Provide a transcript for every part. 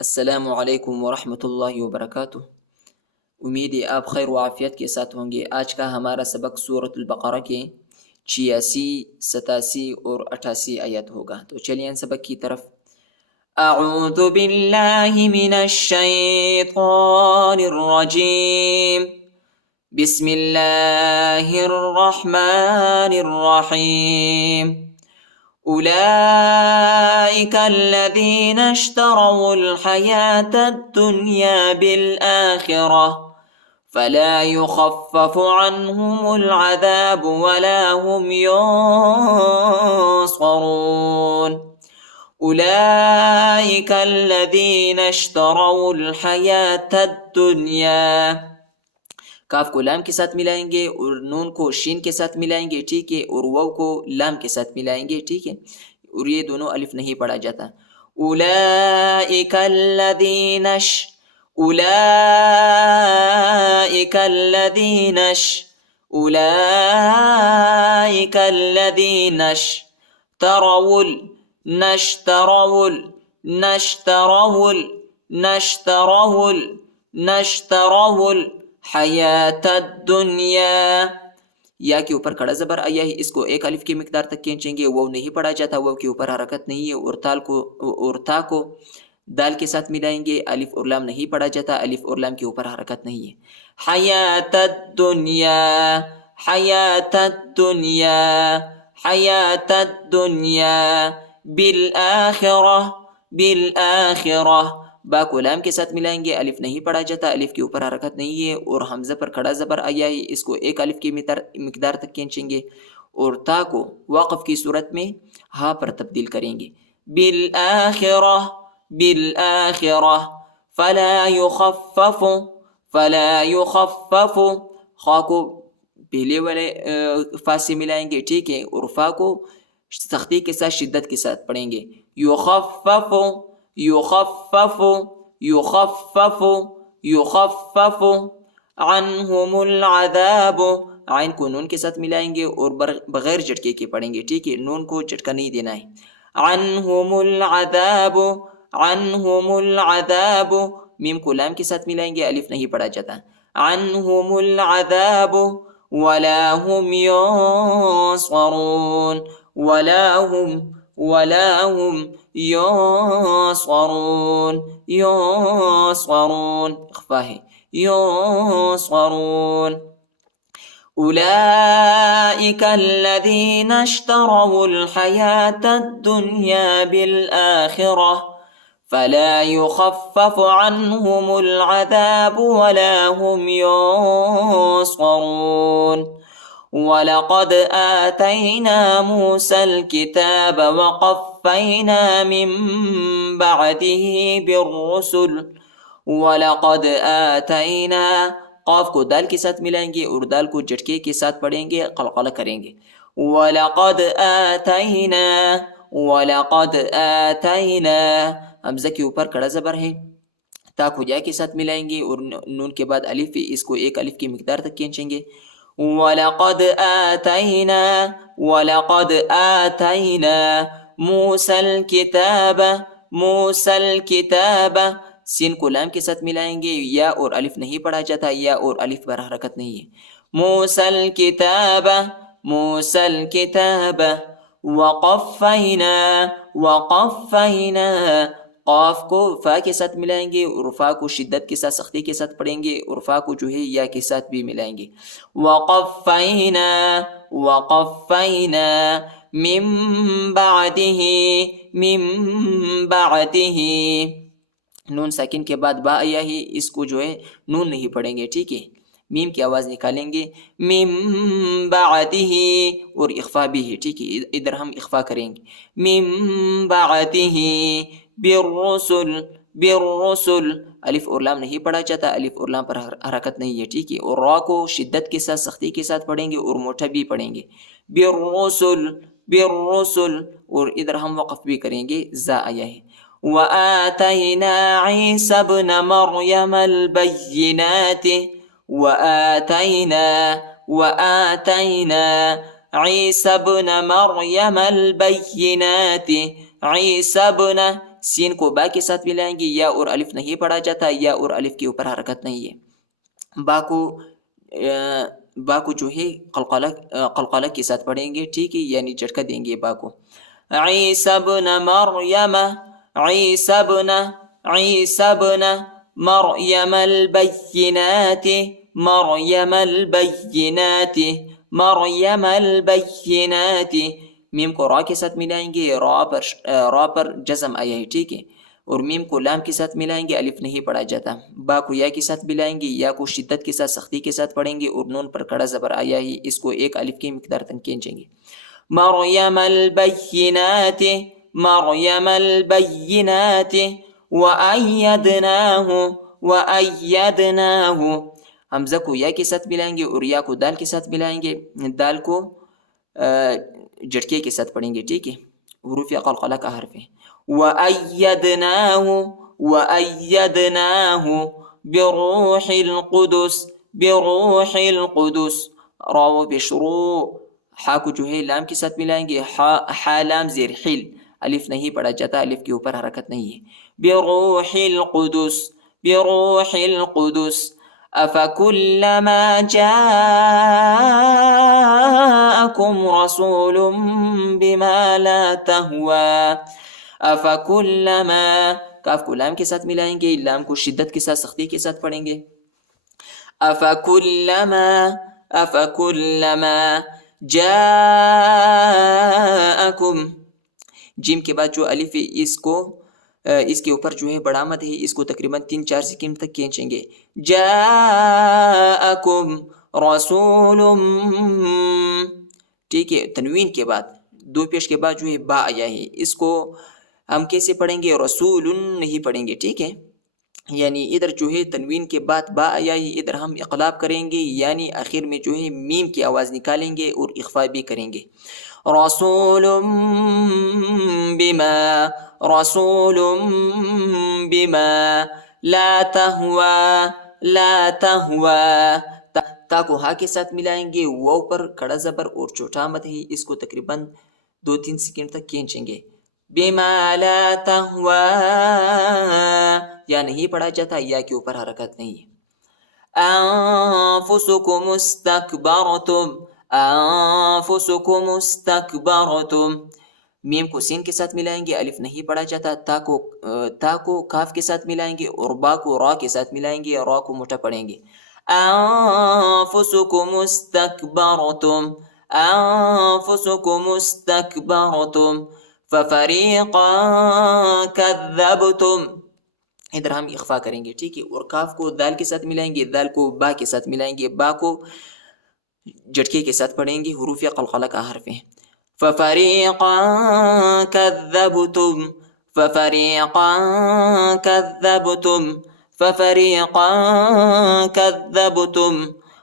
السلام علیکم ورحمۃ اللہ وبرکاتہ۔ امید ہے آپ خیر و عافیت کے ساتھ ہوں گے۔ آج کا ہمارا سبق سورۃ البقرہ کے 86، 87 اور 88 آیت ہوگا۔ تو چلیے ان سبق کی طرف۔ اعوذ باللہ من الشیطان الرجیم، بسم اللہ الرحمن الرحیم۔ أولئك الذين اشتروا الحياة الدنيا بالآخرة فلا يخفف عنهم العذاب ولا هم ينصرون۔ أولئك الذين اشتروا الحياة الدنيا، کاف کو لام کے ساتھ ملائیں گے اور نون کو شین کے ساتھ ملائیں گے، ٹھیک ہے، اور واو کو لام کے ساتھ ملائیں گے، ٹھیک ہے، اور یہ دونوں الف نہیں پڑھا جاتا۔ اولئک الذین اولئک الذین اولئک الذین اشتروا نشتروا حیات الدنیا، یا کے اوپر کھڑا زبر آیا ہے، اس کو ایک الف کی مقدار تک کھینچیں گے، وہ نہیں پڑھا جاتا، وہ کے اوپر حرکت نہیں ہے، اور تا کو دال کے ساتھ ملائیں گے، الف اور لام نہیں پڑھا جاتا، الف اور لام کے اوپر حرکت نہیں ہے۔ حیات الدنیا، حیات الدنیا، حیات الدنیا بالآخرہ، بالآخرہ، با کو لام کے ساتھ ملائیں گے، الف نہیں پڑھا جاتا، الف کے اوپر حرکت نہیں ہے، اور حمزہ پر کھڑا زبر آیا ہے، اس کو ایک الف کی مقدار تک کھینچیں گے، اور تا کو وقف کی صورت میں ہا پر تبدیل کریں گے۔ بالآخرہ، بالآخرہ، فلا یخفف، فلا یخفف، خا کو پہلے والے فا سے ملائیں گے، ٹھیک ہے، اور فا کو سختی کے ساتھ شدت کے ساتھ پڑھیں گے۔ یخفف، یخفف، یخفف، یخفف عنہم العذاب، عین کو نون کے ساتھ ملائیں گے اور بغیر جھٹکے کے پڑھیں گے، ٹھیک ہے، نون کو جھٹکا نہیں دینا ہے۔ عنہم العذاب، عنہم العذاب، میم کو لام کے ساتھ ملائیں گے، الف نہیں پڑھا جاتا۔ عنہم العذاب ولا هم ينصرون، ولا هم ينصرون، ينصرون اخفا ہے، ينصرون۔ أولئك الذين اشتروا الحياة الدنيا بالآخرة فلا يخفف عنهم العذاب ولا هم ينصرون۔ وَلَقَدْ آتَيْنَا مُوسَى الْكِتَابَ وَقَفَّيْنَا مِن بَعْدِهِ بِالرُّسُلِ، وَلَقَدْ آتَيْنَا، قاف کو دال کے ساتھ ملائیں گے اور دال کو جھٹکے کے ساتھ پڑھیں گے، قلقلہ کریں گے۔ وَلَقَدْ آتَيْنَا، وَلَقَدْ آتَيْنَا، حمزہ کے اوپر کھڑا زبر ہے، تا کو یا کے ساتھ ملائیں گے اور نون کے بعد الف ہے، اس کو ایک الف کی مقدار تک کھینچیں گے۔ وَلَقَدْ آتَيْنَا، وَلَقَدْ آتَيْنَا مُوسَى الْكِتَابَ، مُوسَى الْكِتَابَ، سین کو لام کے ساتھ ملائیں گے، یا اور الف نہیں پڑھا جاتا، یا اور الف پر حرکت نہیں ہے۔ مُوسَى الْكِتَابَ، مُوسَى الْكِتَابَ وَقَفَّيْنَا، وَقَفَّيْنَا، قاف کو فا کے ساتھ ملائیں گے اور فا کو شدت کے ساتھ سختی کے ساتھ پڑھیں گے، اور فا کو جو ہے یا کے ساتھ بھی ملائیں گے۔ وَقَفَّيْنَا، وَقَفَّيْنَا مِن بَعْدِهِ، مِن بَعْدِهِ، نون ساکن کے بعد با آیا ہے، اس کو جو ہے نون نہیں پڑھیں گے، ٹھیک ہے، میم کی آواز نکالیں گے، من بعدہ، اور اخفا بھی ہے، ٹھیک ہے، ادھر ہم اخفا کریں گے۔ من بعدہ بالرسل، بالرسل، الف اور لام نہیں پڑھا جاتا، الف اور لام پر حرکت نہیں ہے، ٹھیک ہے، اور را کو شدت کے ساتھ سختی کے ساتھ پڑھیں گے اور موٹا بھی پڑھیں گے۔ بالرسل، بالرسل، اور ادھر ہم وقف بھی کریں گے، زا آیا ہے۔ وَآتَيْنَا عِيسَى ابْنَ مَرْيَمَ الْبَيِّنَاتِ، وَآتَيْنَا عِيسَى ابْنَ مَرْيَمَ الْبَيِّنَاتِ، عِيسَى ابْنَ، سین کو با کے ساتھ ملائیں گے، یا اور الف نہیں پڑھا جاتا، یا اور الف کے اوپر حرکت نہیں ہے۔ با کو جو ہے قلقلہ کے ساتھ پڑھیں گے، ٹھیک ہے، یعنی جھٹکا دیں گے با کو۔ عیسی ابن مریم، عیسی ابن مریم البینات، مریم البینات، مریم البینات۔ میم کو را کے ساتھ ملائیں گے، را پر جزم آیا ہے، ٹھیک ہے، اور میم کو لام کے ساتھ ملائیں گے، الف نہیں پڑھا جاتا۔ با کو یا کے ساتھ ملائیں گے، یا کو شدت کے ساتھ سختی کے ساتھ پڑھیں گے، اور نون پر کڑا زبر آیا ہے، اس کو ایک الف کی مقدار تک کھینچیں گے۔ مریم البینات، مریم البینات، وَأَيَّدْنَاهُ، وَأَيَّدْنَاهُ۔ حمزہ کو یا کے ساتھ ملائیں گے، اور یا کو دال کے ساتھ ملائیں گے، دال کو جھٹکے کے ساتھ پڑھیں گے، ٹھیک ہے، حروف قلقلہ کا حرف ہے۔ وَأَيَّدْنَاهُ، وَأَيَّدْنَاهُ بِرُوحِ الْقُدُسِ، بِرُوحِ الْقُدُسِ۔ راو پیش رو، ہا کو جو ہے لام کے ساتھ ملائیں گے، ہا لام زیر حل، الف نہیں پڑھا جاتا، الف کے اوپر حرکت نہیں ہے۔ بِرُوحِ الْقُدُسِ، بِرُوحِ الْقُدُسِ أَفَكُلَّمَا جَاءَكُمْ رَسُولٌ بِمَا لَا تَهْوَى، أَفَكُلَّمَا، کاف کو لام کے ساتھ ملائیں گے، لام کو شدت کے ساتھ سختی کے ساتھ پڑھیں گے۔ أَفَكُلَّمَا، أَفَكُلَّمَا جَاءَكُمْ، جیم کے بعد جو الف ہے اس کے اوپر جو ہے بڑا مد ہے، اس کو تقریباً 3-4 سیکنڈ تک کھینچیں گے۔ جاءکم رسول، ٹھیک ہے، تنوین کے بعد دو پیش کے بعد جو ہے با آیا ہے، اس کو ہم کیسے پڑھیں گے؟ رسول نہیں پڑھیں گے، ٹھیک ہے، یعنی ادھر جو ہے تنوین کے بعد با آیا ہے، ادھر ہم اقلاب کریں گے، یعنی آخر میں جو ہے میم کی آواز نکالیں گے اور اخفا بھی کریں گے۔ رسول بما، رسول بما لا تہوى، لا تہوى، تا کو ہا کے ساتھ ملائیں گے، واو پر کھڑا زبر اور چھوٹا مد ہے، اس کو تقریباً 2-3 سیکنڈ تک کھینچیں گے۔ بما لا تہوى، یا نہیں پڑھا جاتا، یا کے اوپر حرکت نہیں ہے۔ انفسکم استکبرتم، انفسکم استکبرتم، میم کو سین کے ساتھ ملائیں گے، الف نہیں پڑھا جاتا، تا کو کاف کے ساتھ ملائیں گے، اور با کو را کے ساتھ ملائیں گے، را کو موٹا پڑھیں گے۔ انفسکم استکبرتم، انفسکم استکبرتم ففریقا کذبتم، ادھر ہم اخفا کریں گے، ٹھیک ہے، اور کاف کو دال کے ساتھ ملائیں گے، دال کو با کے ساتھ ملائیں گے، با کو جھٹکے کے ساتھ پڑھیں گے، حروف قلقلہ کا حرف ہے۔ ففریقا کذبتم، ففریقا کذبتم، ففریقا کذبتم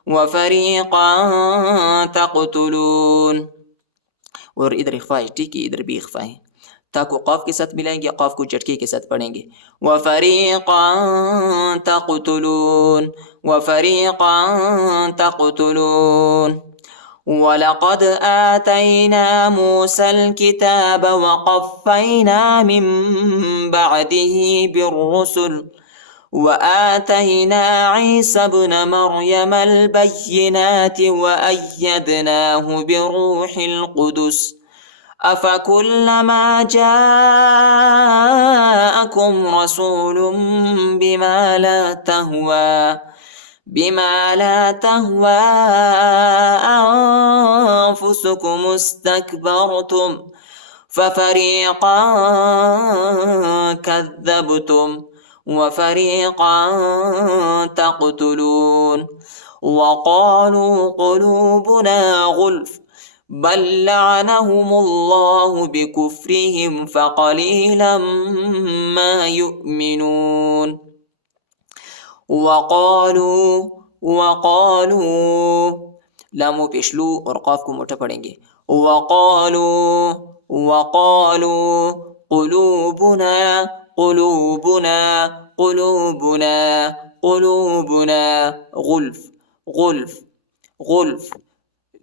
وفریقا تقتلون، اور ادھر اخفا ہے، ٹھیک ہے، ادھر بھی اخفا ہے۔ تا کو قاف کے ساتھ ملائیں گے، قاف کو جھٹکے کے ساتھ پڑھیں گے۔ وفریقا تقتلون، وفریقا تقتلون وَلَقَدْ آتَيْنَا مُوسَى الْكِتَابَ وَقَفَّيْنَا مِن بَعْدِهِ بِالرُّسُلِ وَآتَيْنَا عِيسَى ابْنَ مَرْيَمَ الْبَيِّنَاتِ وَأَيَّدْنَاهُ بِرُوحِ الْقُدُسِ أَفَكُلَّمَا جَاءَكُمْ رَسُولٌ بِمَا لَا تَهْوَى أَنفُسُكُمُ اسْتَكْبَرْتُمْ فَفَرِيقًا كَذَّبْتُمْ وَفَرِيقًا تَقْتُلُونَ وَقَالُوا قُلُوبُنَا غُلْفٌ بَل لَّعَنَهُمُ اللَّهُ بِكُفْرِهِمْ فَقَلِيلًا مَا يُؤْمِنُونَ وقالوا لام و پیشلو اور قاف کو موٹا پڑھیں گے۔ وقالوا قلوبنا قلوبنا قلوبنا قلوبنا غلف غلف غلف،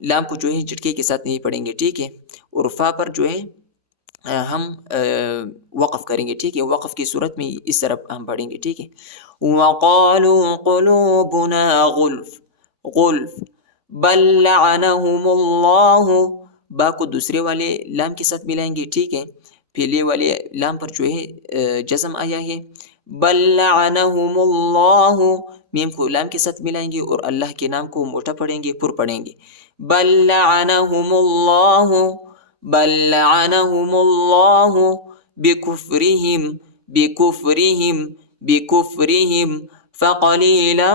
لام کو جو ہے جھٹکے کے ساتھ نہیں پڑھیں گے، ٹھیک ہے، اور فا پر جو ہے ہم وقف کریں گے، ٹھیک ہے، وقف کی صورت میں اس طرح ہم پڑھیں گے، ٹھیک ہے. وَقَالُوا قُلُوبُنَا غُلْفٌ بَل لَّعَنَهُمُ اللَّهُ، با کو دوسرے والے لام کے ساتھ ملائیں گے، ٹھیک ہے. پہلے والے لام پر جو ہے جزم آیا ہے، بَل لَّعَنَهُمُ اللَّهُ، میم کو لام کے ساتھ ملائیں گے اور اللہ کے نام کو موٹا پڑھیں گے، پر پڑھیں گے. بَل لَّعَنَهُمُ اللَّهُ، بل لعنهم الله بكفرهم فقليلا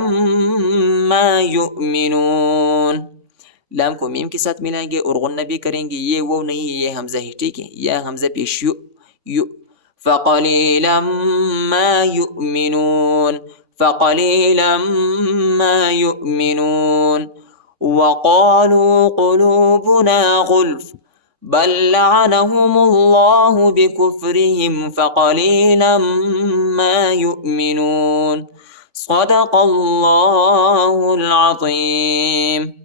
ما يؤمنون. لام کو میم کے ساتھ ملائیں گے اور غنہ بھی کریں گے، یہ وہ نہیں ہے، یہ حمزہ ہے، ٹھیک ہے، یا حمزہ پیش یو. فقليلا ما يؤمنون، فقليلا ما يؤمنون. وقالوا قلوبنا غلف بل لعنهم الله بكفرهم فقليلا ما يؤمنون. صدق الله العظيم.